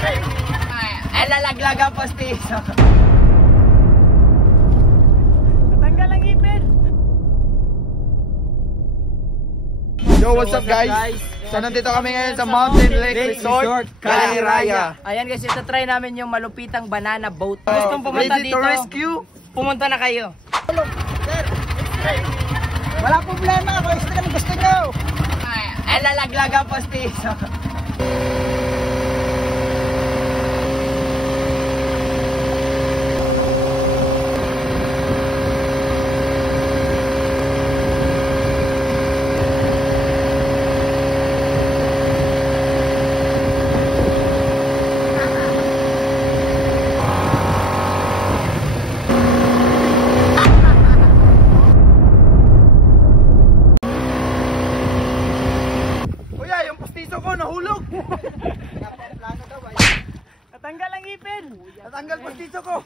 Ay, lalaglag ang postiso. Natanggal ang ipin. Yo, what's up guys? So nandito kami ngayon sa Mountain Lake Resort, Caliraya. Ayan guys, ito try namin yung malupitang banana boat. Gustong pumunta Ready dito, to rescue? pumunta na kayo. Wala problema, kung gusto kami gusto nyo. Ay, lalaglag ang postiso. Ko nahulog. Natanggal ang ipin. Natanggal postiso ko.